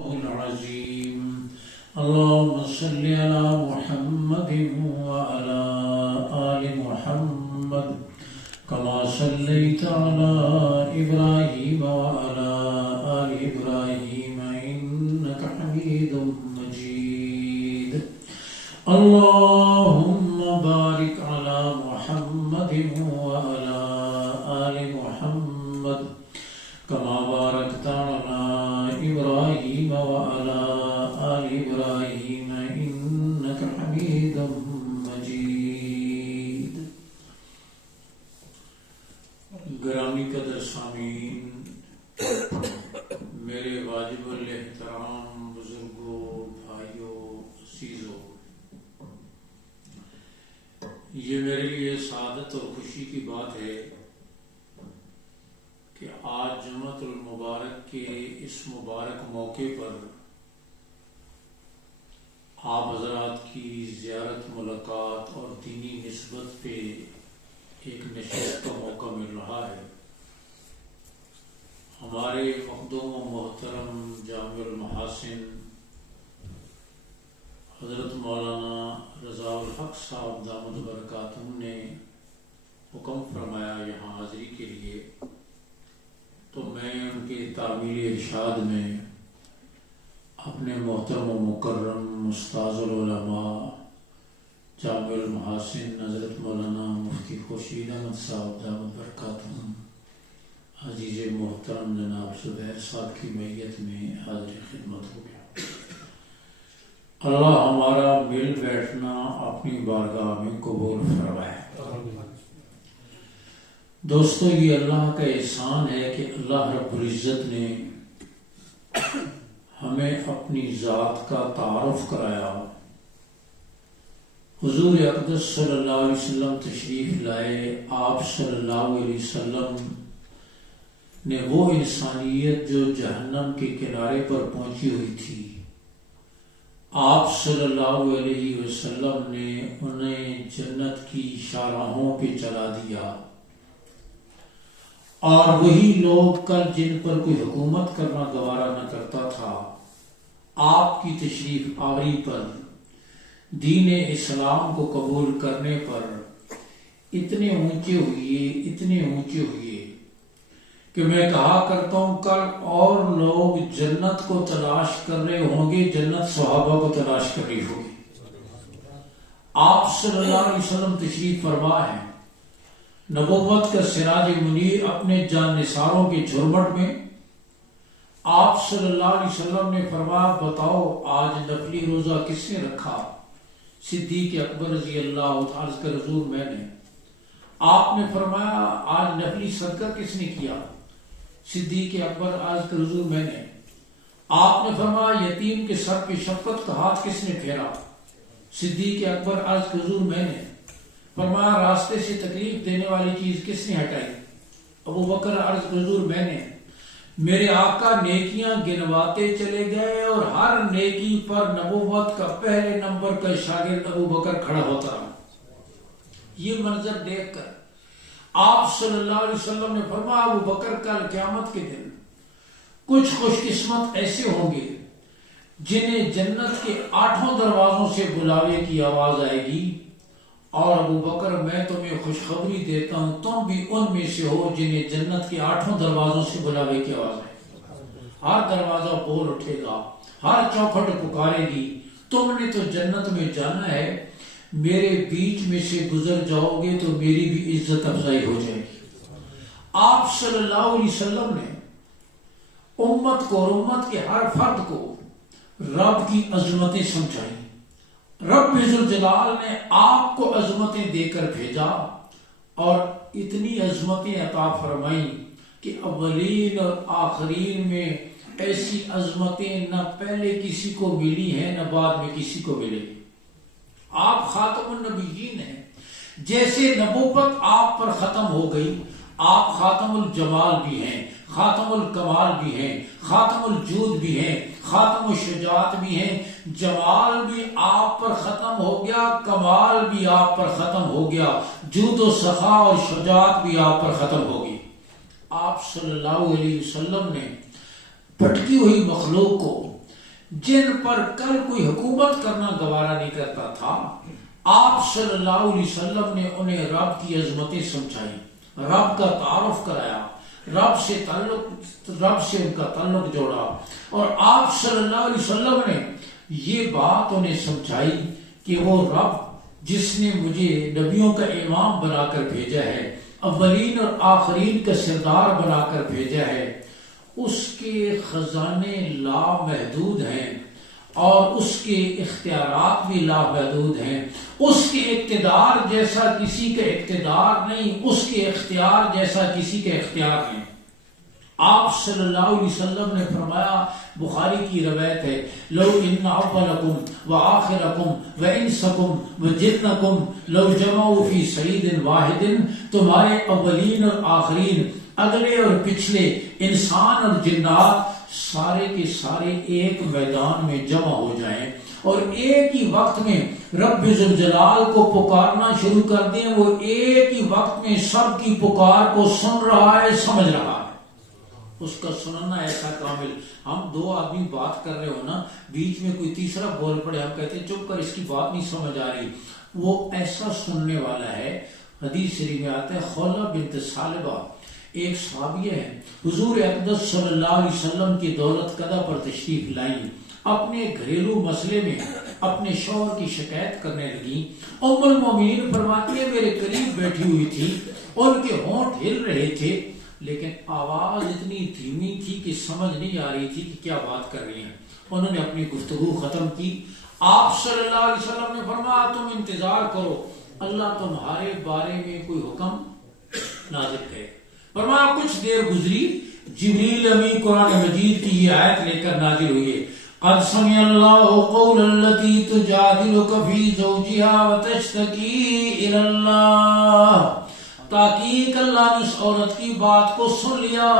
العظيم اللهم صل على محمد وعلى آل محمد كما صليت على إبراهيم وعلى آل إبراهيم إنك حميد مجيد اللهم بارك على محمد وعلى آل محمد كما باركت على إبراهيم وعلى آل إبراهيم إنك حميد مجيد. گرامی قدر سامعین، میرے واجب الاحترام بزرگوں، بھائیوں، عزیزوں، یہ میرے لیے سعادت اور خوشی کی بات ہے کہ آج جمعۃ المبارک کے اس مبارک موقع پر آپ حضرات کی زیارت، ملاقات اور دینی نسبت پہ ایک نشست کا موقع مل رہا ہے. ہمارے مخدوم و محترم جامع المحاسن حضرت مولانا رضا الحق صاحب دامت برکاتہم نے حکم فرمایا یہاں حاضری کے لیے، تو میں ان کے تعمیل ارشاد میں اپنے محترم و مکرم استاذ العلماء جامع المحاسن حضرت مولانا مفتی خورشید احمد صاحب دامت برکاتہم عزیز محترم جناب زبیر صاحب کی میت میں حاضر خدمت ہو گیا. اللہ ہمارا مل بیٹھنا اپنی بارگاہ میں قبول فرمائے. دوستو، یہ اللہ کا احسان ہے کہ اللہ رب العزت نے ہمیں اپنی ذات کا تعارف کرایا. حضور اقدس صلی اللہ علیہ وسلم تشریف لائے. آپ صلی اللہ علیہ وسلم نے وہ انسانیت جو جہنم کے کنارے پر پہنچی ہوئی تھی، آپ صلی اللہ علیہ وسلم نے انہیں جنت کی شاہراہوں پہ چلا دیا. اور وہی لوگ کل جن پر کوئی حکومت کرنا گوارا نہ کرتا تھا، آپ کی تشریف آوری پر، دین اسلام کو قبول کرنے پر اتنے اونچے ہوئے کہ میں کہا کرتا ہوں کل اور لوگ جنت کو تلاش کر رہے ہوں گے، جنت صحابہ کو تلاش کر رہی ہوگی. آپ صلی اللہ علیہ وسلم تشریف فرما ہے، نبوت کا سراج منیر اپنے جان نثاروں کے جھرمٹ میں. آپ صلی اللہ علیہ وسلم نے فرمایا بتاؤ آج نفلی روزہ کس نے رکھا؟ صدیق اکبر رضی اللہ تعالی کا حضور میں نے. آپ نے فرمایا آج نفلی صدقہ کس نے کیا؟ صدیق اکبر آج کا حضور میں نے. آپ نے فرمایا یتیم کے سر پہ شفقت کا ہاتھ کس نے پھیرا؟ صدیق اکبر آج کا حضور میں نے. فرمایا راستے سے تکلیف دینے والی چیز کس نے ہٹائی؟ ابو بکر عرض حضور میں نے. میرے آقا نیکیاں گنواتے چلے گئے اور ہر نیکی پر نبوت کا پہلے نمبر کا شاگرد ابو بکر کھڑا ہوتا رہا. یہ منظر دیکھ کر آپ صلی اللہ علیہ وسلم نے فرمایا ابو بکر کل قیامت کے دن کچھ خوش قسمت ایسے ہوں گے جنہیں جنت کے 8 دروازوں سے بلاوے کی آواز آئے گی، اور ابو بکر میں تمہیں خوشخبری دیتا ہوں تم بھی ان میں سے ہو جنہیں جنت کے 8 دروازوں سے بلاوے کی آواز آئے گی. ہر دروازہ بول اٹھے گا، ہر چوکھٹ پکارے گی تم نے تو جنت میں جانا ہے، میرے بیچ میں سے گزر جاؤ گے تو میری بھی عزت افزائی ہو جائے گی. آپ صلی اللہ علیہ وسلم نے امت کو اور امت کے ہر فرد کو رب کی عظمتیں سمجھائی. رب ذوالجلال نے آپ کو عظمتیں دے کر بھیجا اور اتنی عظمتیں عطا فرمائی کہ اولین اور آخرین میں ایسی عظمتیں نہ پہلے کسی کو ملی ہیں نہ بعد میں کسی کو ملے گی. آپ خاتم النبیین ہیں. جیسے نبوت آپ پر ختم ہو گئی، آپ خاتم الجمال بھی ہیں، خاتم الکمال بھی ہیں، خاتم الجود بھی ہیں، خاتم الشجاعت بھی ہیں. جمال بھی آپ پر ختم ہو گیا، کمال بھی آپ پر ختم ہو گیا، جود و سخا اور شجاعت بھی آپ پر ختم ہوگی. آپ صلی اللہ علیہ وسلم نے بھٹکی ہوئی مخلوق کو جن پر کل کوئی حکومت کرنا گوارا نہیں کرتا تھا، آپ صلی اللہ علیہ وسلم نے انہیں رب کی عظمتیں سمجھائی، رب کا تعارف کرایا، رب سے ان کا تعلق جوڑا، اور آپ صلی اللہ علیہ وسلم نے یہ بات انہیں سمجھائی کہ وہ رب جس نے مجھے نبیوں کا امام بنا کر بھیجا ہے، اولین اور آخرین کا سردار بنا کر بھیجا ہے، اس کے خزانے لامحدود ہیں اور اس کے اختیارات بھی لامحدود ہیں، اس کے اقتدار جیسا کسی کا اقتدار نہیں، اس کے اختیار جیسا کسی کا اختیار نہیں۔ آپ صلی اللہ علیہ وسلم نے فرمایا، بخاری کی روایت ہے، لو ان اولکم وآخرکم وانسکم وجنکم لو جمعوا فی صعید واحد، تمہارے اولین اور آخرین، اگلے اور پچھلے، انسان اور جنات، سارے کے سارے ایک میدان میں جمع ہو جائیں اور ایک ہی وقت میں رب ذوالجلال کو پکارنا شروع کر دیں، وہ ایک ہی وقت میں سب کی پکار کو سن رہا ہے، سمجھ رہا ہے۔ اس کا سننا ایسا کامل، ہم دو آدمی بات کر رہے ہو نا، بیچ میں کوئی تیسرا بول پڑے، ہم کہتے ہیں چپ کر، اس کی بات نہیں سمجھ آ رہی، وہ ایسا سننے والا ہے۔ حدیث شریف میں آتا ہے، خولہ بنت ثعلبہ ایک صحابیہ ہے، حضور اقدس صلی اللہ علیہ وسلم کی دولت قدہ پر تشریف لائیں، اپنے گھریلو مسئلے میں اپنے شوہر کی شکایت کرنے لگی۔ ام المومنین فرماتی ہے، میرے قریب بیٹھی ہوئی تھی، ان کے ہونٹ ہل رہے تھے لیکن آواز اتنی دھیمی تھی کہ سمجھ نہیں آ رہی تھی کہ کیا بات کر رہی ہیں۔ انہوں نے اپنی گفتگو ختم کی، آپ صلی اللہ علیہ وسلم نے فرمایا، تم انتظار کرو، اللہ تمہارے بارے میں کوئی حکم نازل کرے۔ فرمایا کچھ دیر گزری، جبریل امین قرآن مجید کی یہ آیت لے کر نازل ہوئی ہے، قد سمع اللہ قول التی تجادلک فی زوجہا وتشتکی الی اللہ، تاکہ اللہ نے اس عورت کی بات کو سن لیا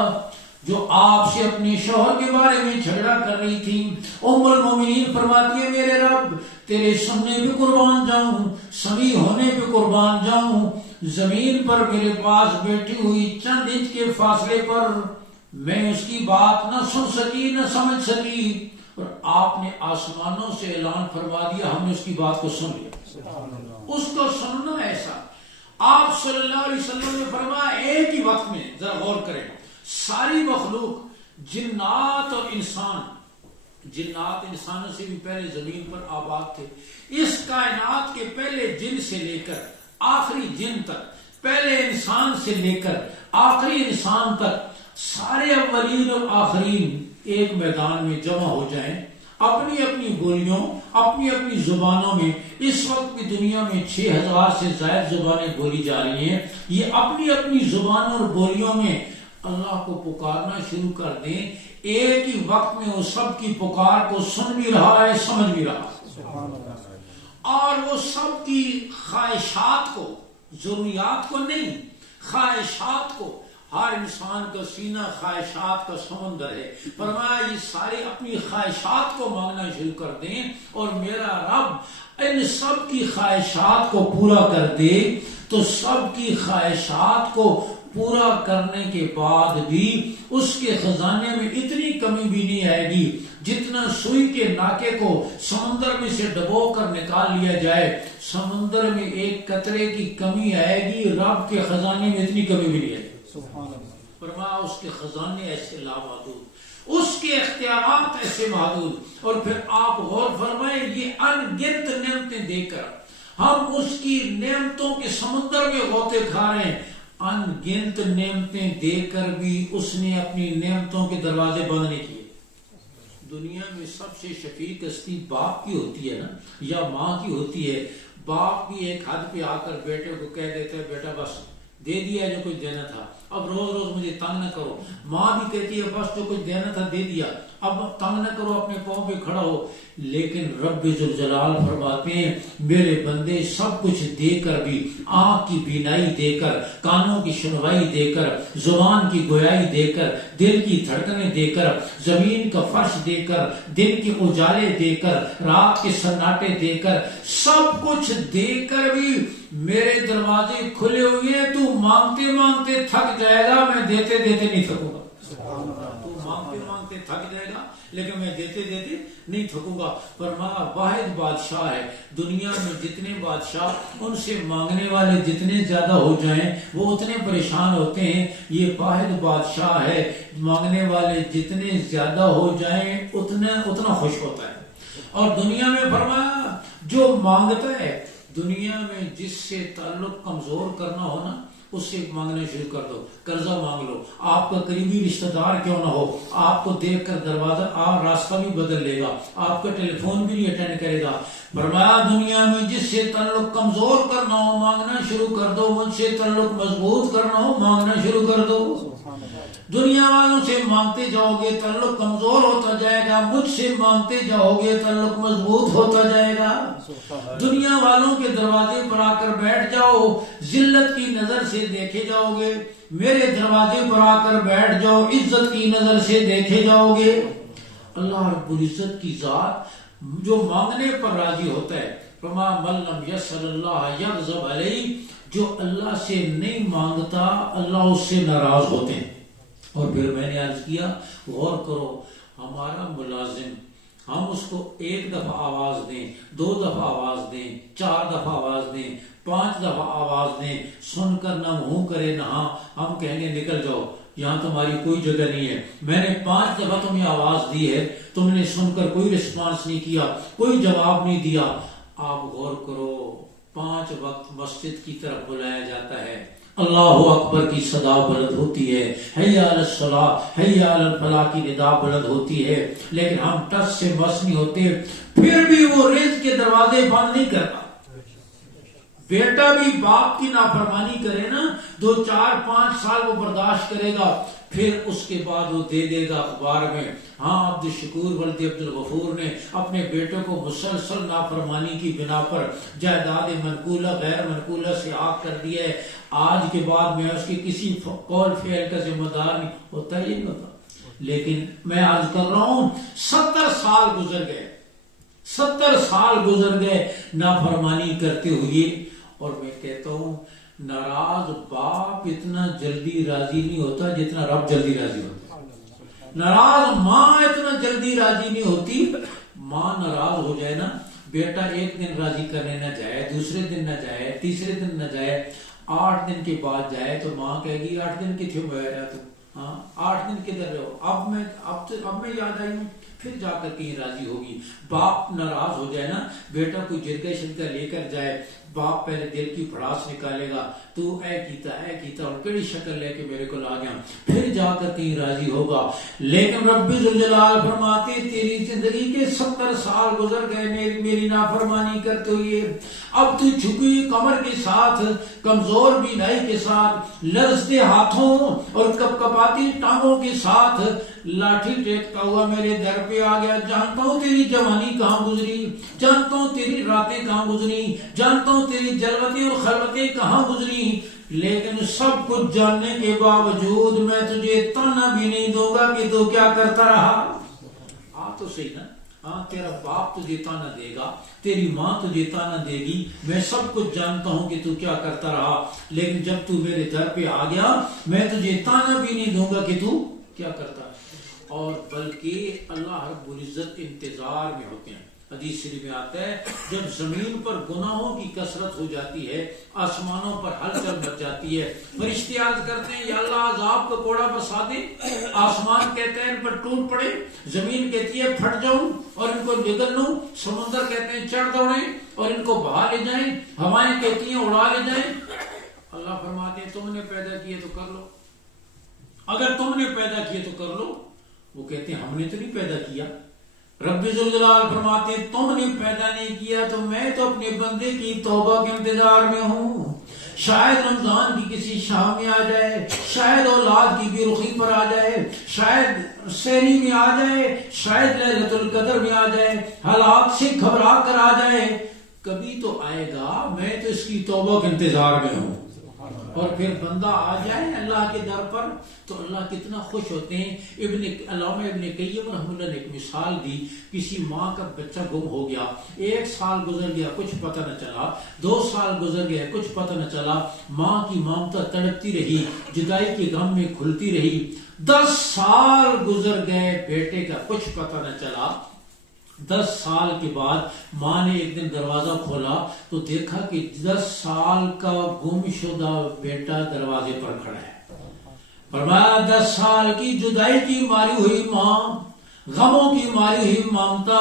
جو آپ سے اپنے شوہر کے بارے میں جھگڑا کر رہی تھی۔ ام المومنین فرماتی ہے، میرے رب تیرے سننے پہ قربان جاؤں، سمیع ہونے پہ قربان جاؤں، زمین پر میرے پاس بیٹھی ہوئی چند انچ کے فاصلے پر میں اس کی بات نہ سن سکی نہ سمجھ سکی، اور آپ نے آسمانوں سے اعلان فرما دیا، ہم نے اس کی بات کو سن لیا۔ اس کو سننا ایسا، آپ صلی اللہ علیہ وسلم نے فرمایا، ایک ہی وقت میں، ذرا غور کریں، ساری مخلوق، جنات اور انسان، جنات انسانوں سے بھی پہلے زمین پر آباد تھے، اس کائنات کے پہلے جن سے لے کر آخری جن تک، پہلے انسان سے لے کر آخری انسان تک، سارے اولین اور آخرین ایک میدان میں جمع ہو جائیں، اپنی اپنی بولیوں، اپنی اپنی زبانوں میں۔ اس وقت بھی دنیا میں 6000 سے زائد زبانیں بولی جا رہی ہیں، یہ اپنی اپنی زبانوں اور بولیوں میں اللہ کو پکارنا شروع کر دیں، ایک ہی وقت میں وہ سب کی پکار کو سن بھی رہا ہے، سمجھ بھی رہا ہے، اور وہ سب کی خواہشات کو، ضروریات کو نہیں، خواہشات کو، ہر انسان کا سینہ خواہشات کا سمندر ہے، فرمایا یہ سارے اپنی خواہشات کو مانگنا شروع کر دیں اور میرا رب ان سب کی خواہشات کو پورا کر دے، تو سب کی خواہشات کو پورا کرنے کے بعد بھی اس کے خزانے میں اتنی کمی بھی نہیں آئے گی، جتنا سوئی کے ناکے کو سمندر میں سے ڈبو کر نکال لیا جائے، سمندر میں ایک قطرے کی کمی آئے گی، رب کے خزانے میں اتنی کمی بھی نہیں آئے گی۔ فرمایا اس کے خزانے ایسے لامحدود، اس کے اختیارات ایسے محدود، اور پھر آپ غور فرمائیں، یہ ان گنت نعمتیں دے کر ہم اس کی نعمتوں کے سمندر میں غوطے کھا رہے ہیں، ان گنت نعمتیں دے کر بھی اس نے اپنی نعمتوں کے دروازے بند نہیں کیے۔ دنیا میں سب سے شفیق ہستی باپ کی ہوتی ہے نا، یا ماں کی ہوتی ہے۔ باپ بھی ایک حد پہ آ کر بیٹے کو کہہ دیتا ہے، بیٹا بس دے دیا جو کچھ دینا تھا، اب روز روز مجھے تنگ نہ کرو۔ ماں بھی کہتی ہے، بس جو کچھ دینا تھا دے دیا، اب تنگ نہ کرو، اپنے پاؤں پہ کھڑا ہو۔ لیکن رب ذوالجلال فرماتے ہیں، میرے بندے سب کچھ دے کر بھی، آنکھ کی بینائی دے کر، کانوں کی سنوائی دے کر، زبان کی گویائی دے کر، دل کی دھڑکنیں دے کر، زمین کا فرش دے کر، دن کے اجالے دے کر، رات کے سناٹے دے کر، سب کچھ دے کر بھی میرے دروازے کھلے ہوئے ہیں، تو مانگتے مانگتے تھک جائے گا، میں دیتے دیتے نہیں تھکوں گا۔ تو مانگتے مانگتے تھک جائے گا، لیکن میں دیتے دیتے نہیں تھکوں گا. فرمایا واحد بادشاہ ہے دنیا میں جتنے بادشاہ ان سے مانگنے والے جتنے زیادہ ہو جائیں وہ اتنے پریشان ہوتے ہیں. یہ واحد بادشاہ ہے مانگنے والے جتنے زیادہ ہو جائیں اتنا خوش ہوتا ہے. اور دنیا میں فرمایا جو مانگتا ہے دنیا میں جس سے تعلق کمزور کرنا ہو نا اس سے مانگنا شروع کر دو. قرضہ مانگ لو. آپ کا قریبی رشتہ دار کیوں نہ ہو آپ کو دیکھ کر دروازہ راستہ بھی بدل لے گا, آپ کا ٹیلی فون بھی نہیں اٹینڈ کرے گا. فرمایا دنیا میں جس سے تعلق کمزور کرنا ہو مانگنا شروع کر دو, مجھ سے تعلق مضبوط کرنا ہو مانگنا شروع کر دو. دنیا والوں سے مانگتے جاؤ گے تعلق کمزور ہوتا جائے گا, مجھ سے مانگتے جاؤ گے تعلق مضبوط ہوتا جائے گا. دنیا والوں کے دروازے پر آ کر بیٹھ جاؤ ذلت کی نظر سے دیکھے جاؤ گے, میرے دروازے پر آ کر بیٹھ جاؤ عزت کی نظر سے دیکھے جاؤ گے. اللہ رب العزت کی ذات جو مانگنے پر راضی ہوتا ہے. فما من لم یسأل اللہ یغضب علیہ, جو اللہ سے نہیں مانگتا اللہ اس سے ناراض ہوتے ہیں. اور پھر میں نے عرض کیا غور کرو ہمارا ملازم ہم اس کو ایک دفعہ آواز دیں, 2 دفعہ آواز دیں, 4 دفعہ آواز دیں, 5 دفعہ آواز دیں, سن کر نہ منہ کرے نہ ہاں, ہم کہیں گے نکل جاؤ یہاں تمہاری کوئی جگہ نہیں ہے. میں نے 5 دفعہ تمہیں آواز دی ہے, تم نے سن کر کوئی رسپانس نہیں کیا, کوئی جواب نہیں دیا. آپ غور کرو 5 وقت مسجد کی طرف بلایا جاتا ہے, اللہ اکبر کی صدا بلند ہوتی ہے, حی علی الصلاۃ حی علی الفلاح کی ندا بلند ہوتی ہے, لیکن ہم ٹس سے بس نہیں ہوتے. پھر بھی وہ رزق کے دروازے بند نہیں کرتا. بیٹا بھی باپ کی نافرمانی کرے نا 2 4 5 سال وہ برداشت کرے گا, پھر اس کے بعد وہ دے دے گا اخبار میں ہاں عبد الشکور ولد عبد الغفور نے اپنے بیٹے کو مسلسل نافرمانی کی بنا پر جائیداد منقولہ غیر منقولہ سے آگ کر دیا ہے. آج کے بعد میں اس کے کسی قول فعل کا ذمہ دار نہیں ہوتا, یہ نہیں ہوتا. لیکن میں عرض کر رہا ہوں 70 سال گزر گئے, 70 سال گزر گئے نافرمانی کرتے ہوئے. اور میں کہتا ہوں ناراض باپ اتنا جلدی راضی نہیں ہوتا جتنا رب جلدی راضی ہوتا. ناراض ماں اتنا جلدی راضی نہیں ہوتی. ماں ناراض ہو جائے نا بیٹا ایک دن راضی کرنے نہ جائے, دوسرے دن نہ جائے, تیسرے دن نہ جائے, 8 دن کے بعد جائے تو ماں کہے گی 8 دن کی تھی تم, ہاں 8 دن کدھر رہو, اب میں یاد آئی ہوں, پھر جا کر کہیں راضی ہوگی. باپ ناراض ہو جائے نا بیٹا کوئی جرگہ شرکہ لے کر جائے, باپ پہلے دل کی بھڑاس نکالے گا, تو اے کیتا اور کیڑی شکل لے کے میرے کو آ گیا, پھر جا کر کہیں راضی ہوگا. لیکن رب ذوالجلال فرماتے تیری زندگی کے 70 سال گزر گئے میری نافرمانی کرتے ہوئے. اب تو جھکی کمر کے ساتھ, کمزور بینائی کے ساتھ, لرزتے ہاتھوں اور کپکپاتی ٹانگوں کے ساتھ لاٹھی ٹیکتا ہوا میرے در پہ آ گیا. جانتا ہوں تیری جوانی کہاں گزری, جانتا ہوں تیری راتیں کہاں گزری, جانتا ہوں تیری جلوتیں اور خلوتیں کہاں گزری, لیکن سب کچھ جاننے کے باوجود میں تجھے تانا بھی نہیں دوں گا کہ تو کیا کرتا رہا. تو صحیح نا, ہاں تیرا باپ تجھے تانا دے گا, تیری ماں تجھے تانا دے گی, میں سب کچھ جانتا ہوں کہ تو کیا کرتا رہا, لیکن جب تو میرے در پہ آ گیا میں تجھے تانا بھی نہیں دوں گا کہ تو کیا کرتا. اور بلکہ اللہ رب العزت انتظار میں ہوتے ہیں. حدیث شریف میں آتا ہے جب زمین پر گناہوں کی کثرت ہو جاتی ہے آسمانوں پر ہلچل مچ جاتی ہے, فرشتے عرض کرتے ہیں یا اللہ عذاب کا کوڑا برسا دے. آسمان کہتے ہیں ان پر ٹوٹ پڑے, زمین کہتی ہے پھٹ جاؤں اور ان کو نگل لوں, سمندر کہتے ہیں چڑھ دوڑیں اور ان کو بہا لے جائیں, ہوائیں کہتی ہیں اڑا لے جائیں. اللہ فرماتے ہیں تم نے پیدا کیے تو کر لو, اگر تم نے پیدا کیے تو کر لو. وہ کہتے ہیں ہم نے تو نہیں پیدا کیا. رب ذوالجلال فرماتے ہیں تم نے پیدا نہیں کیا تو میں تو اپنے بندے کی توبہ کے انتظار میں ہوں. شاید رمضان کی کسی شام میں آ جائے, شاید اولاد کی بے رخی پر آ جائے, شاید سحری میں آ جائے, شاید لیلۃ القدر میں آ جائے, حالات سے گھبرا کر آ جائے, کبھی تو آئے گا. میں تو اس کی توبہ کے انتظار میں ہوں. اور پھر بندہ آ جائے اللہ کے در پر تو اللہ کتنا خوش ہوتے ہیں. علامہ ابن قیم رحمہ اللہ نے ایک مثال دی. کسی ماں کا بچہ گم ہو گیا, 1 سال گزر گیا کچھ پتہ نہ چلا, 2 سال گزر گئے کچھ پتہ نہ چلا, ماں کی ممتا تڑپتی رہی, جدائی کے غم میں کھلتی رہی. 10 سال گزر گئے بیٹے کا کچھ پتہ نہ چلا. 10 سال کے بعد ماں نے ایک دن دروازہ کھولا تو دیکھا کہ 10 سال کا گم شدہ بیٹا دروازے پر کھڑا ہے. فرمایا 10 سال کی جدائی کی ماری ہوئی ماں, غموں کی ماری ہوئی مامتا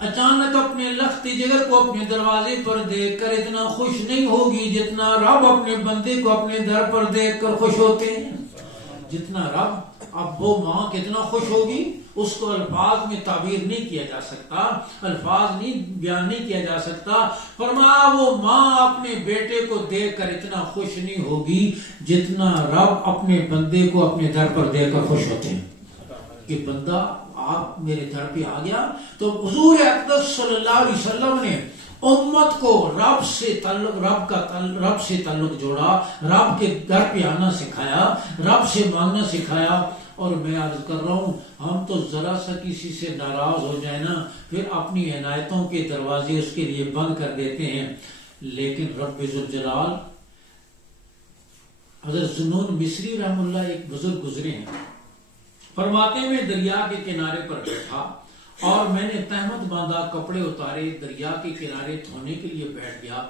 اچانک اپنے لختی جگر کو اپنے دروازے پر دیکھ کر اتنا خوش نہیں ہوگی جتنا رب اپنے بندے کو اپنے در پر دیکھ کر خوش ہوتے ہیں. جتنا رب, اب وہ ماں کتنا خوش ہوگی اس کو الفاظ میں تعبیر نہیں کیا جا سکتا, الفاظ نہیں بیان نہیں کیا جا سکتا. فرمایا وہ ماں اپنے بیٹے کو دیکھ کر اتنا خوش نہیں ہوگی جتنا رب اپنے بندے کو اپنے در پر دیکھ کر خوش ہوتے ہیں کہ بندہ آپ میرے در پہ آ گیا. تو حضور اقدس صلی اللہ علیہ وسلم نے امت کو رب سے تعلق جوڑا, رب کے در پہ آنا سکھایا, رب سے مانگنا سکھایا. اور میں عرض کر رہا ہوں ہم تو ذرا سا کسی سے ناراض ہو جائے نا پھر اپنی عنایتوں کے دروازے اس کے لیے بند کر دیتے ہیں. لیکن رب ذوالجلال, حضرت ذوالنون مصری رحم اللہ ایک بزرگ گزرے ہیں, فرماتے میں دریا کے کنارے پر بیٹھا اور میں نے تہمت باندھا, کپڑے اتارے, دریا کے کنارے دھونے کے لیے بیٹھ گیا.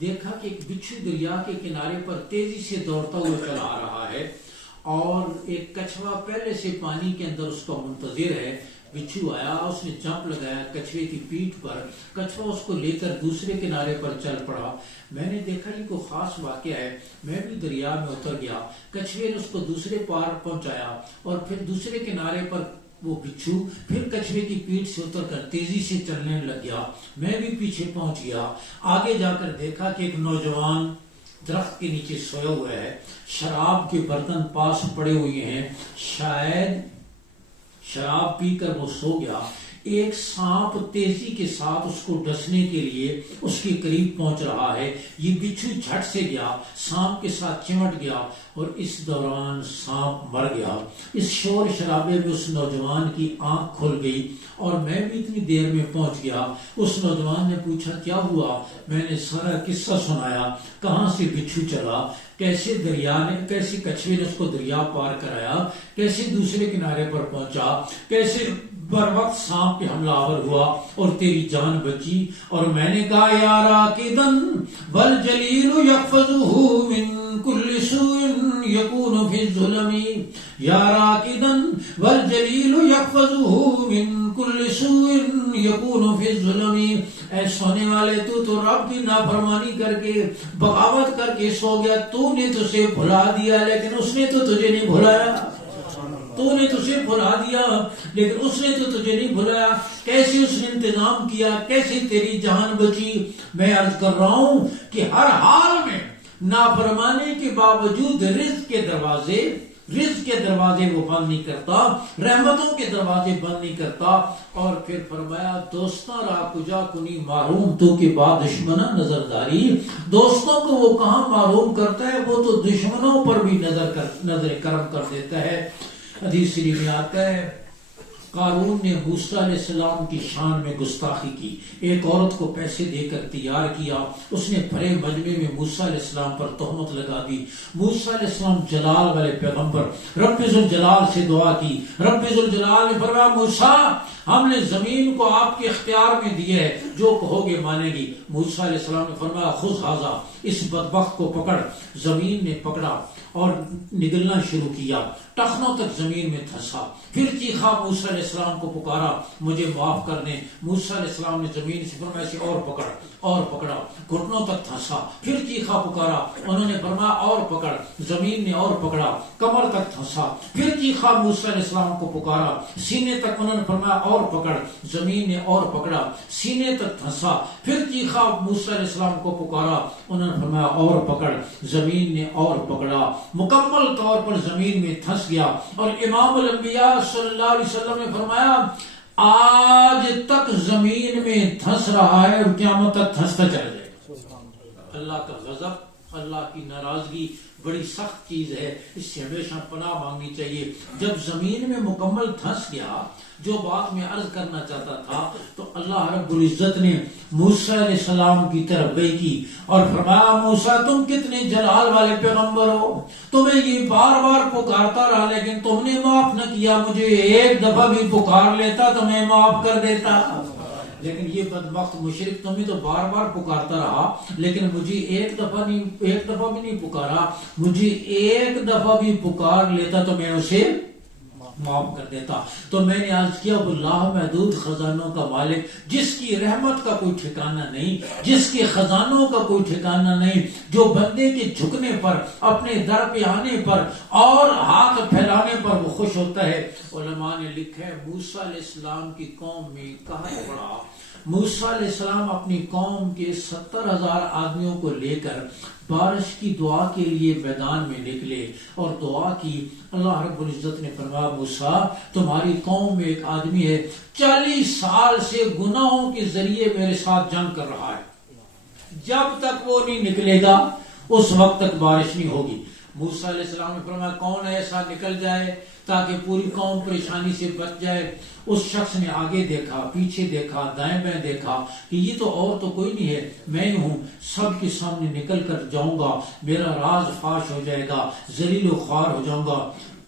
دیکھا کہ ایک بچھو دریا کے کنارے پر تیزی سے دوڑتا ہوا چلا آ رہا ہے اور ایک کچھوا پہلے سے پانی کے اندر اس کا منتظر ہے. بچھو آیا, اس نے جمپ لگایا کچھوے کی پیٹھ پر, کچھوا اس کو لے کر دوسرے کنارے پر چل پڑا. میں نے دیکھا یہ کوئی خاص واقعہ ہے, میں بھی دریا میں اتر گیا. کچھوے نے اس کو دوسرے پار پہنچایا اور پھر دوسرے کنارے پر وہ بچھو پھر کچھوے کی پیٹھ سے اتر کر تیزی سے چلنے لگ گیا. میں بھی پیچھے پہنچ گیا. آگے جا کر دیکھا کہ ایک نوجوان درخت کے نیچے سویا ہوا ہے, شراب کے برتن پاس پڑے ہوئے ہیں, شاید شراب پی کر وہ سو گیا. ایک سانپ تیزی کے ساتھ اس کو ڈسنے کے لیے اس کے قریب پہنچ رہا ہے. یہ بچھو جھٹ سے گیا, سانپ کے ساتھ چمٹ گیا اور اس دوران سانپ مر گیا. اس شور شرابے میں اس نوجوان کی آنکھ کھل گئی اور میں بھی اتنی دیر میں پہنچ گیا. اس نوجوان نے پوچھا کیا ہوا؟ میں نے سارا قصہ سنایا, کہاں سے بچھو چلا, کیسے کچھوے نے اس کو دریا پار کرایا, کیسے دوسرے کنارے پر پہنچا, کیسے بر وقت سانپ پہ حملہ آور ہوا اور تیری جان بچی. اور میں نے کہا یا راکدن والجلیل یحفظہ من کل سوء یکون فی الظلم, یا راکدن والجلیل یحفظہ من کل سوء یکون فی الظلم. اے سونے والے تو رب کی نافرمانی کر کے بغاوت کر کے سو گیا. تو نے تجھے بھلا دیا لیکن اس نے تو تجھے نہیں بھلایا. تو نے تجھے بھلا دیا لیکن اس نے تو تجھے نہیں بھلایا. کیسے اس نے انتظام کیا, کیسے تیری جان بچی. میں عرض کر رہا ہوں کہ ہر حال میں نافرمانی کے باوجود رزق کے دروازے وہ بند نہیں کرتا, رحمتوں کے دروازے بند نہیں کرتا. اور پھر فرمایا دوستاں را کجا کنی معروم تو کے بعد دشمنہ نظرداری. دوستوں کو وہ کہاں معروم کرتا ہے, وہ تو دشمنوں پر بھی نظر کرم کر دیتا ہے. حدیث شریف میں آتا ہے قارون نے موسیٰ علیہ السلام کی شان میں گستاخی کی. ایک عورت کو پیسے دے کر تیار کیا, اس نے بھرے مجمع میں موسیٰ علیہ السلام پر تہمت لگا دی. موسیٰ علیہ السلام جلال والے پیغمبر, رب ذوالجلال سے دعا کی. رب ذوالجلال نے فرمایا موسیٰ ہم نے زمین کو آپ کے اختیار میں دی ہے, جو کہو گے مانے گی. موسیٰ علیہ السلام نے فرمایا خذ ھذا, اس بدبخت کو پکڑ. زمین نے پکڑا اور نگلنا شروع کیا, ٹخنوں تک زمین میں دھنسا. پھر چیخا, موسیٰ علیہ السلام کو پکارا مجھے معاف کر دیں. موسیٰ علیہ السلام نے زمین سے فرمایا اسے اور پکڑا, گھٹنوں تک دھنسا. پھر چیخا پکارا, انہوں نے فرمایا اور پکڑ. زمین نے اور پکڑا, کمر تک دھنسا. پھر چیخا, موسیٰ علیہ السلام کو پکارا, سینے تک, انہوں نے فرمایا اور پکڑ. زمین نے اور پکڑا, سینے تک دھنسا. پھر چیخا, موسیٰ علیہ السلام کو پکارا, انہوں نے فرمایا اور پکڑ. زمین نے اور پکڑا, مکمل طور پر زمین میں دھنس گیا. اور امام الانبیاء صلی اللہ علیہ وسلم نے فرمایا آج تک زمین میں دھنس رہا ہے اور قیامت تک دھنستا چلا جائے گا. اللہ کا غضب, اللہ کی ناراضگی بڑی سخت چیز ہے، اس سے ہمیشہ پناہ مانگنی چاہیے۔ جب زمین میں مکمل دھنس گیا جو بات میں عرض کرنا چاہتا تھا، تو اللہ رب العزت نے موسیٰ علیہ السلام کی طرف وحی کی اور فرمایا موسیٰ تم کتنے جلال والے پیغمبر ہو، تمہیں یہ بار بار پکارتا رہا لیکن تم نے معاف نہ کیا، مجھے ایک دفعہ بھی پکار لیتا تو میں معاف کر دیتا، لیکن یہ بدبخت مشرک تمہیں تو بار بار پکارتا رہا لیکن مجھے ایک دفعہ بھی نہیں پکارا، مجھے ایک دفعہ بھی پکار لیتا تو میں اسے معاف کر دیتا۔ تو میں نے عرض کیا وہ لامحدود خزانوں کا مالک، جس کی رحمت کا کوئی ٹھکانہ نہیں، جس کے خزانوں کا کوئی ٹھکانہ نہیں، جو بندے کے جھکنے پر، اپنے در پہ آنے پر اور ہاتھ پھیلانے پر وہ خوش ہوتا ہے۔ علماء نے لکھا ہے موسیٰ علیہ السلام کی قوم میں کہاں پڑا، موسیٰ علیہ السلام اپنی قوم کے 70,000 آدمیوں کو لے کر بارش کی دعا کے لیے میدان میں نکلے اور دعا کی۔ اللہ رب العزت نے فرمایا موسیٰ تمہاری قوم میں ایک آدمی ہے 40 سال سے گناہوں کے ذریعے میرے ساتھ جنگ کر رہا ہے، جب تک وہ نہیں نکلے گا اس وقت تک بارش نہیں ہوگی۔ موسیٰ علیہ السلام نے فرمایا کون ایسا نکل جائے تاکہ پوری قوم پریشانی سے بچ جائے۔ اس شخص نے آگے دیکھا، پیچھے دیکھا، دائیں بائیں دیکھا کہ یہ تو اور تو کوئی نہیں ہے، میں ہوں، سب کے سامنے نکل کر جاؤں گا، میرا راز فاش ہو جائے گا، ذلیل و خوار ہو جاؤں گا۔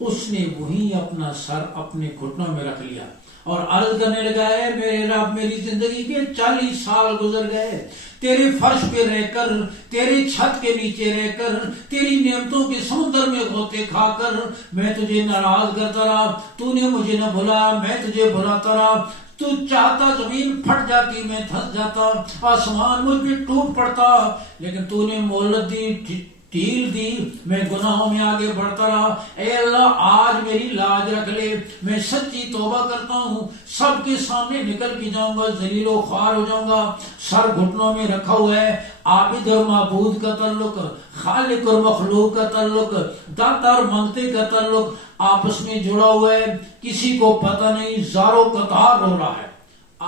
اس نے وہیں اپنا سر اپنے گھٹنوں میں رکھ لیا اور عرض کرنے لگا ہے میرے رب میری زندگی کے 40 سال گزر گئے، تیرے فرش پہ رہ کر، تیری چھت کے نیچے رہ کر، تیری نعمتوں کے سمندر میں غوطے کھا کر میں تجھے ناراض کرتا رہا، تو نے مجھے نہ بھلایا، میں تجھے بھلاتا رہا، تو چاہتا زمین پھٹ جاتی میں دھس جاتا، آسمان مجھ پہ ٹوٹ پڑتا، لیکن تو نے مہلت دی، ڈھیل دی، میں گناہوں میں آگے بڑھتا رہا۔ اے اللہ آج میری لاج رکھ لے، میں سچی توبہ کرتا ہوں، سب کے سامنے نکل کے جاؤں گا، ذلیل و خوار ہو جاؤں گا۔ سر گھٹنوں میں رکھا ہوا ہے، عابد اور معبود کا تعلق، خالق اور مخلوق کا تعلق، داتا اور منگتے کا تعلق آپس میں جڑا ہوا ہے، کسی کو پتہ نہیں، زاروں قطار ہو رہا ہے۔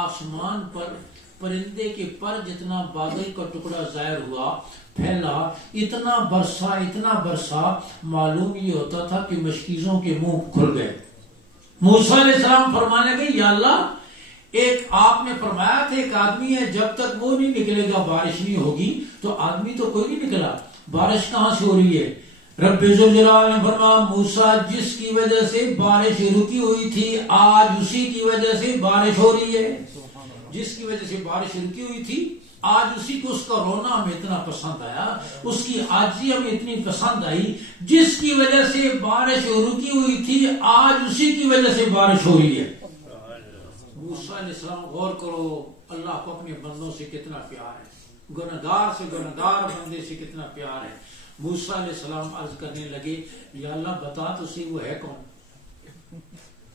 آسمان پر پرندے کے پر جتنا بادل کا ٹکڑا ظاہر ہوا، پھیلا، اتنا برسا، معلوم یہ ہوتا تھا کہ مشکیزوں کے منہ کھل گئے۔ موسیٰ علیہ السلام فرمانے گئے یا اللہ ایک آپ نے فرمایا تھا ایک آدمی ہے جب تک وہ نہیں نکلے گا بارش نہیں ہوگی، تو آدمی تو کوئی نہیں نکلا، بارش کہاں سے ہو رہی ہے؟ رب ذوالجلال نے فرمایا موسیٰ جس کی وجہ سے بارش رکی ہوئی تھی آج اسی کی وجہ سے بارش ہو رہی ہے، جس کی وجہ سے بارش رکی ہوئی تھی آج اسی کو، اس کا رونا ہمیں اتنا پسند آیا، اس کی عاجزی ہمیں اتنی پسند آئی، جس کی وجہ سے بارش رکی ہوئی تھی آج اسی کی وجہ سے بارش ہو رہی ہے۔ موسیٰ علیہ السلام غور کرو اللہ کو اپنے بندوں سے کتنا پیار ہے، گنہگار سے گنہگار بندے سے کتنا پیار ہے۔ موسیٰ علیہ السلام عرض کرنے لگے یا اللہ بتا تو صحیح وہ ہے کون،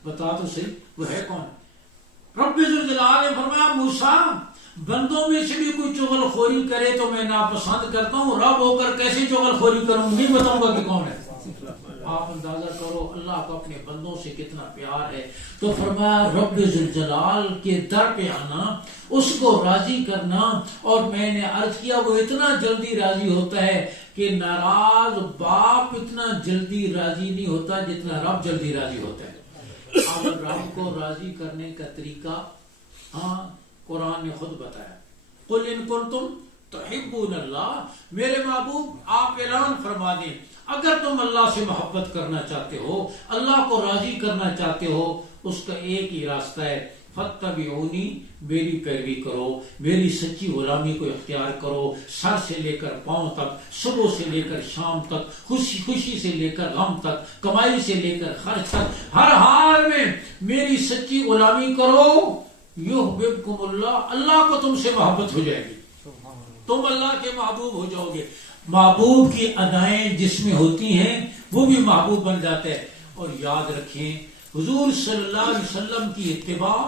بتا تو صحیح وہ ہے کون۔ رب ذوالجلال نے فرمایا موسیٰ بندوں میں سے بھی کوئی چغل خوری کرے تو میں ناپسند کرتا ہوں، رب ہو کر کیسے چغل خوری کروں، نہیں بتاؤں گا کہ کون ہے۔ آپ اندازہ کرو اللہ کو اپنے بندوں سے کتنا پیار ہے۔ تو فرمایا رب ذوالجلال کے در پہ آنا، اس کو راضی کرنا، اور میں نے عرض کیا وہ اتنا جلدی راضی ہوتا ہے کہ ناراض باپ اتنا جلدی راضی نہیں ہوتا جتنا رب جلدی راضی ہوتا ہے۔ اب رب کو راضی کرنے کا طریقہ ہاں قرآن نے خود بتایا، قل ان کنتم تحبون اللہ، میرے محبوب آپ اعلان فرما دیں اگر تم اللہ سے محبت کرنا چاہتے ہو، اللہ کو راضی کرنا چاہتے ہو، اس کا ایک ہی راستہ ہے فاتبعونی، میری پیروی کرو، میری سچی غلامی کو اختیار کرو، سر سے لے کر پاؤں تک، صبح سے لے کر شام تک، خوشی سے لے کر غم تک، کمائی سے لے کر خرچ تک، ہر حال میں میری سچی غلامی کرو، یحببکم اللہ، اللہ کو تم سے محبت ہو جائے گی، تم اللہ کے محبوب ہو جاؤ گے۔ محبوب کی ادائیں جس میں ہوتی ہیں وہ بھی محبوب بن جاتے ہیں۔ اور یاد رکھیں حضور صلی اللہ علیہ وسلم کی اتباع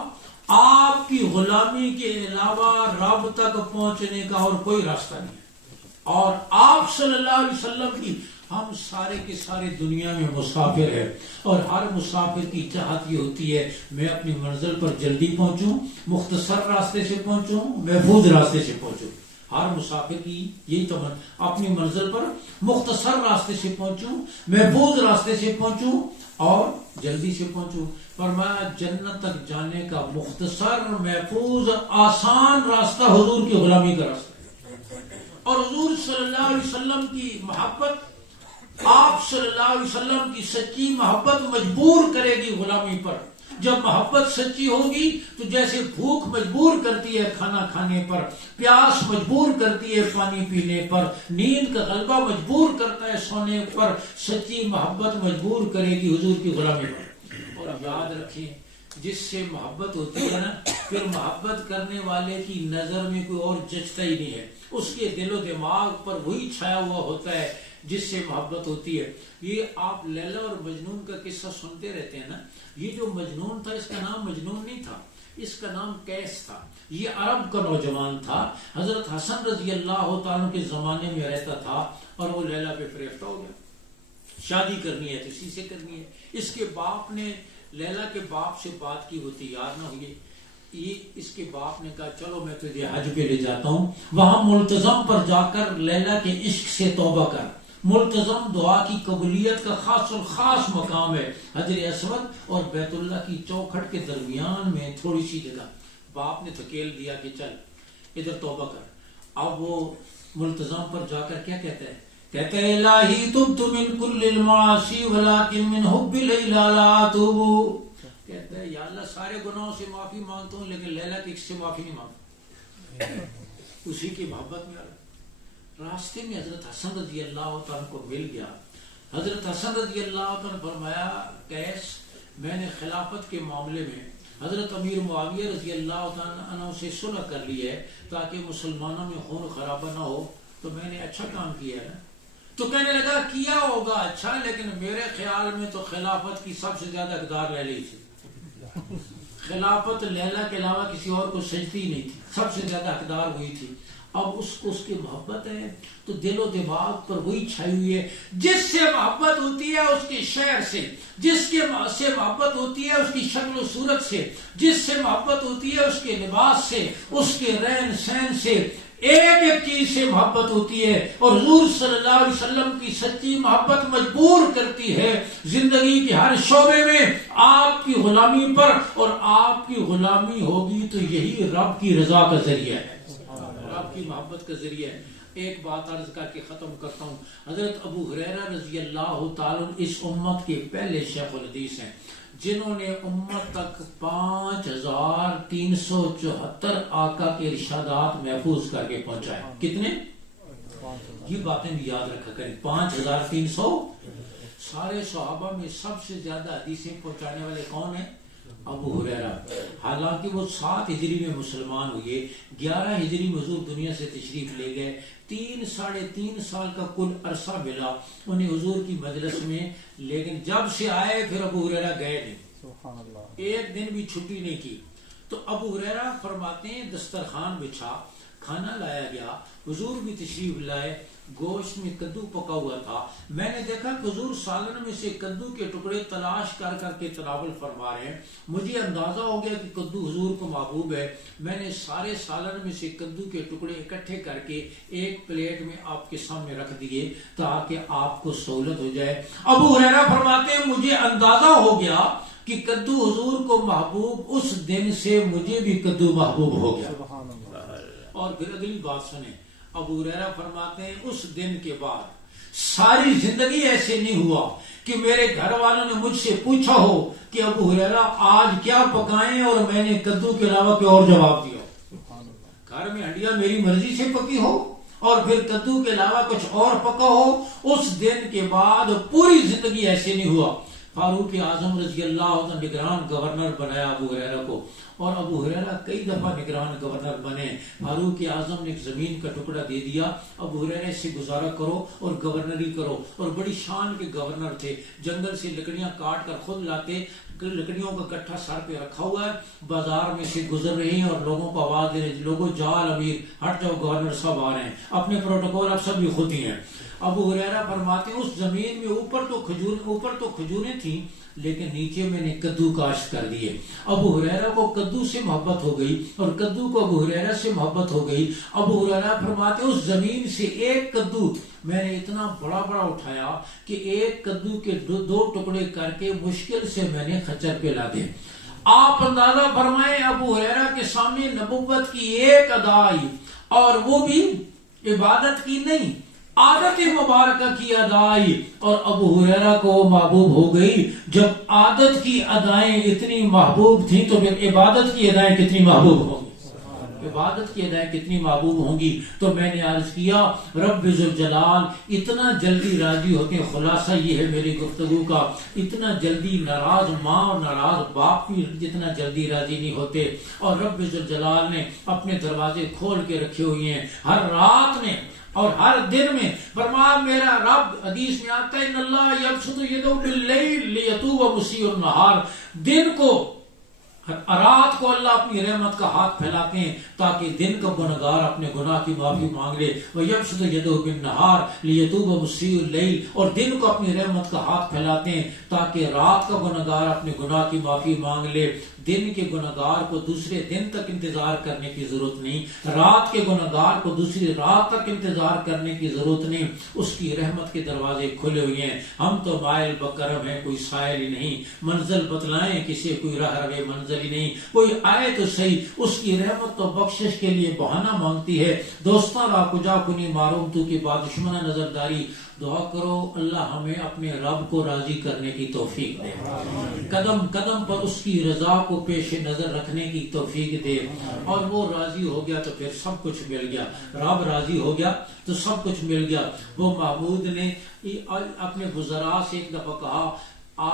آپ کی غلامی کے علاوہ رب تک پہنچنے کا اور کوئی راستہ نہیں ہے، اور آپ صلی اللہ علیہ وسلم کی، ہم سارے کے سارے دنیا میں مسافر ہیں، اور ہر مسافر کی چاہت یہ ہوتی ہے میں اپنی منزل پر جلدی پہنچوں، مختصر راستے سے پہنچوں، محفوظ راستے سے پہنچوں۔ ہر مسافر کی یہی تمنا، اپنی منزل پر مختصر راستے سے پہنچوں، محفوظ راستے سے پہنچوں اور جلدی سے پہنچوں۔ فرمایا جنت تک جانے کا مختصر، محفوظ، آسان راستہ حضور کی غلامی کا راستہ ہے، اور حضور صلی اللہ علیہ وسلم کی محبت، آپ صلی اللہ علیہ وسلم کی سچی محبت مجبور کرے گی غلامی پر۔ جب محبت سچی ہوگی تو جیسے بھوک مجبور کرتی ہے کھانا کھانے پر، پیاس مجبور کرتی ہے پانی پینے پر، نیند کا غلبہ مجبور کرتا ہے سونے پر، سچی محبت مجبور کرے گی حضور کی غلامی پر۔ اور یاد رکھیں، جس سے محبت ہوتی ہے نا، پھر محبت کرنے والے کی نظر میں کوئی اور جچتا ہی نہیں ہے، اس کے دل و دماغ پر وہی چھایا ہوا ہوتا ہے جس سے محبت ہوتی ہے۔ یہ آپ لیلا اور مجنون کا قصہ سنتے رہتے ہیں نا، یہ جو مجنون تھا اس کا نام مجنون نہیں تھا، اس کا نام قیس تھا، یہ عرب کا نوجوان تھا، حضرت حسن رضی اللہ تعالیٰ کے زمانے میں رہتا تھا، اور وہ لیلا پہ فریفتہ ہو گیا، شادی کرنی ہے تو اسی سے کرنی ہے۔ اس کے باپ نے لیلا کے باپ سے بات کی ہوتی یاد نہ ہوئی، یہ اس کے باپ نے کہا چلو میں تجھے حج پہ لے جاتا ہوں، وہاں ملتزم پر جا کر لیلا کے عشق سے توبہ کر۔ ملتزم دعا کی قبولیت کا خاص الخاص مقام ہے، حجر اسود اور بیت اللہ کی چوکھٹ کے درمیان میں تھوڑی سی جگہ۔ باپ نے دھکیل دیا کہ چل ادھر توبہ کر۔ اب وہ ملتزم پر جا کر کیا کہتا ہے؟ کہتے ہیں الہی تبت من کل المعاصی ولکن من حب لیلا لا اتوب۔ کہتا ہے یا اللہ سارے گناہوں سے معافی مانگتا ہوں لیکن لیلا کی سے معافی نہیں مانگتا، اسی کی محبت میں۔ راستے میں حضرت حسن رضی اللہ تعالیٰ کو مل گیا۔ حضرت حسن رضی اللہ تعالیٰ نے فرمایا قیس، میں نے خلافت کے معاملے میں حضرت امیر معاویہ رضی اللہ تعالیٰ عنہ سے صلح کر لی ہے تاکہ مسلمانوں میں خون خرابہ نہ ہو، تو میں نے اچھا کام کیا ہے نا۔ تو کہنے لگا کیا ہوگا اچھا، لیکن میرے خیال میں تو خلافت کی سب سے زیادہ اقدار لیلا ہی تھی، خلافت لیلا کے علاوہ کسی اور کو سجتی نہیں تھی، سب سے زیادہ حقدار ہوئی تھی۔ اب اس کو اس کی محبت ہے تو دل و دماغ پر وہی چھائی ہوئی ہے، جس سے محبت ہوتی ہے اس کے شعر سے، جس کے سے محبت ہوتی ہے اس کی شکل و صورت سے، جس سے محبت ہوتی ہے اس کے لباس سے، اس کے رہن سہن سے، ایک ایک چیز سے محبت ہوتی ہے۔ اور حضور صلی اللہ علیہ وسلم کی سچی محبت مجبور کرتی ہے زندگی کے ہر شعبے میں آپ کی غلامی پر، اور آپ کی غلامی ہوگی تو یہی رب کی رضا کا ذریعہ ہے، رب کی محبت کا ذریعہ ہے۔ ایک بات عرض کر کے ختم کرتا ہوں، حضرت ابو ہریرہ رضی اللہ تعالیٰ اس امت کے پہلے شیخ الحدیث ہیں جنہوں نے امت تک 5374 آقا کے ارشادات محفوظ کر کے پہنچائے۔ کتنے؟ یہ باتیں بھی یاد رکھا کریں، 5300۔ سارے صحابہ میں سب سے زیادہ حدیثیں پہنچانے والے کون ہیں؟ ابو ہریرہ۔ حالانکہ وہ 7 ہجری میں مسلمان ہوئے، 11 ہجری میں حضور دنیا سے تشریف لے گئے، 3-3.5 سال کا کل عرصہ ملا انہیں حضور کی مجلس میں، لیکن جب سے آئے پھر ابو ہریرہ گئے نہیں، ایک دن بھی چھٹی نہیں کی۔ تو ابو ہریرہ فرماتے ہیں دسترخوان بچھا، کھانا لایا گیا، حضور بھی تشریف لائے، گوشت میں کدو پکا ہوا تھا، میں نے دیکھا کہ حضور سالن میں سے کدو کے ٹکڑے تلاش کر کر کے تناول فرما رہے ہیں، مجھے اندازہ ہو گیا کہ کدو حضور کو محبوب ہے، میں نے سارے سالن میں سے کدو کے ٹکڑے اکٹھے کر کے ایک پلیٹ میں آپ کے سامنے رکھ دیے تاکہ آپ کو سہولت ہو جائے۔ ابو ہریرہ فرماتے ہیں مجھے اندازہ ہو گیا کہ کدو حضور کو محبوب، اس دن سے مجھے بھی کدو محبوب ہو گیا۔ اور پھر اگلی بات سنیں، ابو ہریرہ فرماتے ہیں اس دن کے بعد ساری زندگی ایسے نہیں ہوا کہ میرے گھر والوں نے مجھ سے پوچھا ہو کہ ابو ہریرہ آج کیا پکائیں اور میں نے کدو کے علاوہ کوئی اور جواب دیا۔ گھر میں ہنڈیا میری مرضی سے پکی ہو اور پھر کدو کے علاوہ کچھ اور پکا ہو، اس دن کے بعد پوری زندگی ایسے نہیں ہوا۔ فاروق اعظم رضی اللہ عنہ نگران گورنر بنایا ابو ہریرہ کو، اور ابو ہریرہ کئی دفعہ نگران گورنر بنے۔ فاروق اعظم نے ایک زمین کا ٹکڑا دے دیا، ابو ہریرہ سے گزارا کرو اور گورنری کرو، اور بڑی شان کے گورنر تھے، جنگل سے لکڑیاں کاٹ کر خود لاتے، لکڑیوں کا گٹھا سر پہ رکھا ہوا ہے، بازار میں سے گزر رہے ہیں اور لوگوں کو آواز دے رہے ہیں لوگوں جال امیر ہٹ جاؤ، گورنر صاحب آ رہے ہیں، اپنے پروٹوکول اب سب بھی خود ہی ہیں۔ ابو ہریرہ فرماتے ہیں اس زمین میں اوپر تو کھجوریں تھیں، لیکن نیچے میں نے کدو کاشت کر دیے۔ ابو ہریرہ کو کدو سے محبت ہو گئی اور کدو کو ابو ہریرہ سے محبت ہو گئی۔ ابو ہریرہ فرماتے اس زمین سے ایک کدو میں نے اتنا بڑا بڑا اٹھایا کہ ایک کدو کے دو ٹکڑے کر کے مشکل سے میں نے خچر پہ لا دے۔ آپ اندازہ فرمائیں ابو ہریرہ کے سامنے نبوت کی ایک ادا آئی، اور وہ بھی عبادت کی نہیں، عادت مبارکہ کی ادا آئی، اور ابو ہریرہ کو محبوب ہو گئی۔ جب عادت کی ادائیں اتنی محبوب تھیں تو پھر عبادت کی ادائیں کتنی محبوب ہوں گی؟ عبادت کی ادائیں کتنی محبوب ہوں گی؟ تو میں نے عرض کیا رب ذوالجلال اتنا جلدی راضی ہوتے ہیں۔ خلاصہ یہ ہے میری گفتگو کا، اتنا جلدی ناراض ماں اور ناراض باپ بھی جتنا جلدی راضی نہیں ہوتے، اور رب ذوالجلال نے اپنے دروازے کھول کے رکھے ہوئے ہیں ہر رات میں اور ہر دن میں۔ فرمایا میرا رب، حدیث میں آتا ہے ان اللہ یبسط یدہ باللیل لیتوب مسیء النہار، دن کو رات کو اللہ اپنی رحمت کا ہاتھ پھیلاتے ہیں تاکہ دن کا گنہگار اپنے گناہ کی معافی مانگ لے۔ وَيَبْسُطُ يَدَهُ بِالنَّهَارِ لِيَتُوبَ مُسِيءُ اللَّيْلِ، اور دن کو اپنی رحمت کا ہاتھ پھیلاتے ہیں تاکہ رات کا گنہگار اپنے گناہ کی معافی مانگ لے۔ دن کے گنہگار کو دوسرے دن تک انتظار کرنے کی ضرورت نہیں، رات کے گنہگار کو دوسری رات تک انتظار کرنے کی ضرورت نہیں، اس کی رحمت کے دروازے کھلے ہوئے ہیں۔ ہم تو مائل بکرم ہیں، کوئی سائل ہی نہیں، منزل بتلائیں کسی کوئی راہ روے منزل ہی نہیں، کوئی آئے تو صحیح، اس کی رحمت تو بخشش کے لیے بہانہ مانگتی ہے۔ دوستاں را کجا کنی معروم تو کی بادشمنہ نظرداری، دعا کرو اللہ ہمیں اپنے رب کو راضی کرنے کی توفیق دے، قدم قدم پر اس کی رضا کو پیش نظر رکھنے کی توفیق دے، اور وہ راضی ہو گیا تو پھر سب کچھ مل گیا۔ رب راضی ہو گیا تو سب کچھ مل گیا۔ وہ محمود نے اپنے وزراء سے ایک دفعہ کہا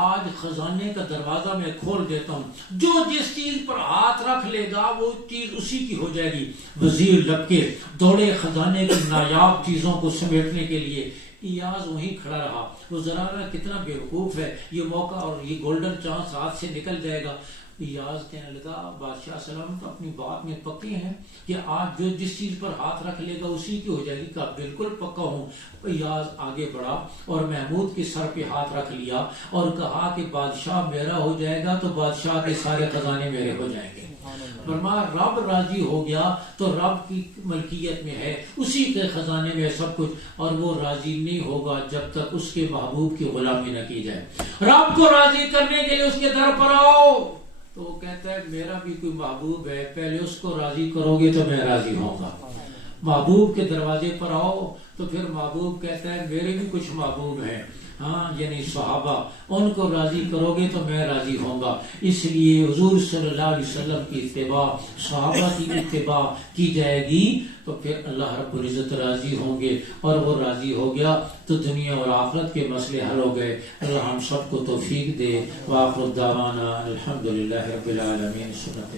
آج خزانے کا دروازہ میں کھول دیتا ہوں، جو جس چیز پر ہاتھ رکھ لے گا وہ چیز اسی کی ہو جائے گی۔ وزیر لب کے دوڑے خزانے کی نایاب چیزوں کو سمیٹنے کے لیے، ایاز وہیں کھڑا رہا۔ وہ ذرا کتنا بیوقوف ہے، یہ موقع اور یہ گولڈن چانس ہاتھ سے نکل جائے گا۔ ایاز کہنے لگا بادشاہ سلامت اپنی بات میں پکے ہیں کہ آج جو جس چیز پر ہاتھ رکھ لے گا اسی کی ہو جائے گی؟ کہا بالکل پکا ہوں۔ ایاز آگے بڑھا اور محمود کے سر پہ ہاتھ رکھ لیا اور کہا کہ بادشاہ میرا ہو جائے گا تو بادشاہ کے سارے خزانے میرے ہو جائیں گے۔ فرمایا رب راضی ہو گیا تو رب کی ملکیت میں ہے، اسی کے خزانے میں سب کچھ، اور وہ راضی نہیں ہوگا جب تک اس کے محبوب کی غلامی نہ کی جائے۔ رب کو راضی کرنے کے لیے اس کے در پر آؤ تو وہ کہتا ہے میرا بھی کوئی محبوب ہے، پہلے اس کو راضی کرو گے تو میں راضی ہوں گا۔ محبوب کے دروازے پر آؤ تو پھر محبوب کہتا ہے میرے بھی کچھ محبوب ہیں، ہاں یعنی صحابہ، ان کو راضی کرو گے تو میں راضی ہوں گا۔ اس لیے حضور صلی اللہ علیہ وسلم کی اتباع، صحابہ کی اتباع کی جائے گی تو پھر اللہ رب العزت راضی ہوں گے، اور وہ راضی ہو گیا تو دنیا اور آخرت کے مسئلے حل ہو گئے۔ اللہ ہم سب کو توفیق دے۔ وآخر دعوانا الحمدللہ رب العالمین۔ سنت